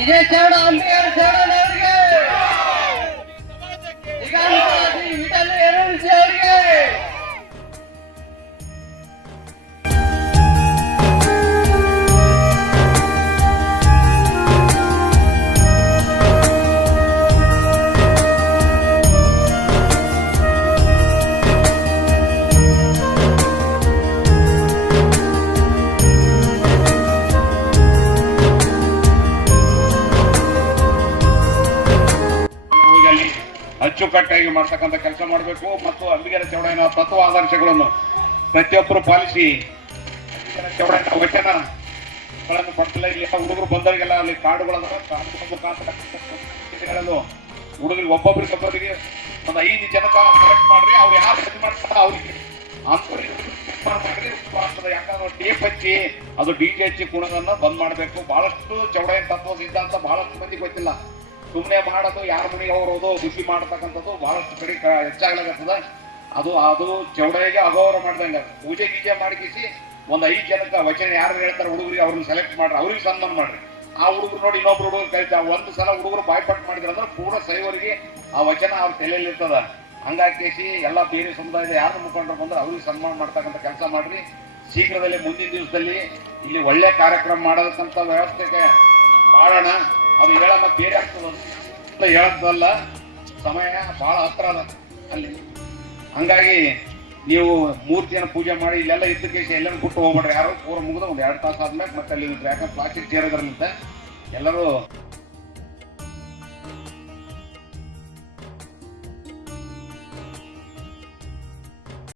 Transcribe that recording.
ಇದೇ ಚರಣ ಅಂಬಿಗರ ಚರಣವರಿಗೆ ಈಗ ವಿಠಲ ಎರಳಿಸಿ ಅವರಿಗೆ ಅಚ್ಚುಕಟ್ಟಾಗಿ ಮಾಡ್ತಕ್ಕಂಥ ಕೆಲಸ ಮಾಡಬೇಕು ಮತ್ತು ಅಂಬಿಗರ ಚೌಡಯ್ಯನ ತತ್ವ ಆದರ್ಶಗಳನ್ನು ಪ್ರತಿಯೊಬ್ಬರು ಪಾಲಿಸಿ ಚೌಡಯ್ಯನ ವಚನಗಳನ್ನು ಕೊಡ್ತಿಲ್ಲ. ಇಲ್ಲಿ ಹುಡುಗರು ಬಂದವರಿಗೆಲ್ಲ ಅಲ್ಲಿ ಕಾರ್ಡುಗಳನ್ನು ಹುಡುಗರಿಗೆ ಒಬ್ಬೊಬ್ಬರಿಗೆ ಒಂದು 5 ಜನಕ ಸೆಲೆಕ್ಟ್ ಮಾಡ್ರಿ. ಅವ್ರು ಯಾರು ಸೆಲೆಕ್ಟ್ ಮಾಡ್ತಾರ ಅವ್ರಿಗೆ ಯಾಕಂದ್ರೆ ಟೇಪ್ ಹಚ್ಚಿ ಅದು ಡಿಜೆ ಹಚ್ಚಿ ಕುಣದನ್ನ ಬಂದ್ ಮಾಡಬೇಕು. ಬಹಳಷ್ಟು ಚೌಡಯ್ಯನ ತತ್ವ ಸಿದ್ಧಾಂತ ಬಹಳಷ್ಟು ಮಂದಿ ಗೊತ್ತಿಲ್ಲ. ಸುಮ್ಮನೆ ಮಾಡೋದು, ಯಾರ ಮನೆಗೆ ಹೋಗೋದು, ಖುಷಿ ಮಾಡ್ತಕ್ಕಂಥದ್ದು ಬಹಳಷ್ಟು ಕಡೆ ಹೆಚ್ಚಾಗ್ಲಾಗತ್ತದ. ಅದು ಚೌಡಯ್ಯಗೆ ಅಗೌರವ ಮಾಡ್ದಂಗ. ಪೂಜೆ ಗೀಜೆ ಮಾಡಿಸಿ ಒಂದು 5 ಜನಕ್ಕೆ ವಚನ ಯಾರು ಹೇಳ್ತಾರೆ ಹುಡುಗರಿಗೆ ಅವ್ರನ್ನ ಸೆಲೆಕ್ಟ್ ಮಾಡ್ರಿ, ಅವ್ರಿಗೆ ಸನ್ಮಾನ ಮಾಡ್ರಿ. ಆ ಹುಡುಗರು ನೋಡಿ ಇನ್ನೊಬ್ರು ಹುಡುಗರು ಕಲಿತಾವ. ಒಂದು ಸಲ ಹುಡುಗರು ಬಾಯ್ಪಟ್ಟು ಮಾಡಿದ್ರಂದ್ರೆ ಪೂರ್ಣ ಸೈವರಿಗೆ ಆ ವಚನ ಅವ್ರ ತಲೆಯಲ್ಲಿ ಇರ್ತದ. ಹಂಗಾಗಿ ಎಲ್ಲ ಬೇರೆ ಸಮುದಾಯದ ಯಾರು ಮುಖಂಡರು ಬಂದ್ರೆ ಅವ್ರಿಗೆ ಸನ್ಮಾನ ಮಾಡ್ತಕ್ಕಂಥ ಕೆಲಸ ಮಾಡ್ರಿ. ಶೀಘ್ರದಲ್ಲೇ ಮುಂದಿನ ದಿವಸದಲ್ಲಿ ಇಲ್ಲಿ ಒಳ್ಳೆ ಕಾರ್ಯಕ್ರಮ ಮಾಡೋದಕ್ಕಂತ ವ್ಯವಸ್ಥೆಗೆ ಮಾಡೋಣ. ಅದು ಹೇಳೋಣ ಬೇರೆ ಆಗ್ತದ ಹೇಳೋದಲ್ಲ, ಸಮಯ ಬಹಳ ಹತ್ರ ಅದ ಅಲ್ಲಿ. ಹಂಗಾಗಿ ನೀವು ಮೂರ್ತಿಯನ್ನು ಪೂಜೆ ಮಾಡಿ ಇಲ್ಲೆಲ್ಲ ಇದ್ದಕ್ಕೆ ಎಲ್ಲರೂ ಬಿಟ್ಟು ಹೋಗ್ಬೇಡ್ರಿ. ಯಾರು ಪೂರ ಮುಗಿದ ಒಂದು 2 ತಾಸು ಆದ್ಮೇಲೆ ಮತ್ತೆ ಅಲ್ಲಿ ಯಾಕಂದ್ರೆ ಪ್ಲಾಸ್ಟಿಕ್ ಚೇರ್ ಇದ್ರಲ್ಲಿಂದ ಎಲ್ಲರೂ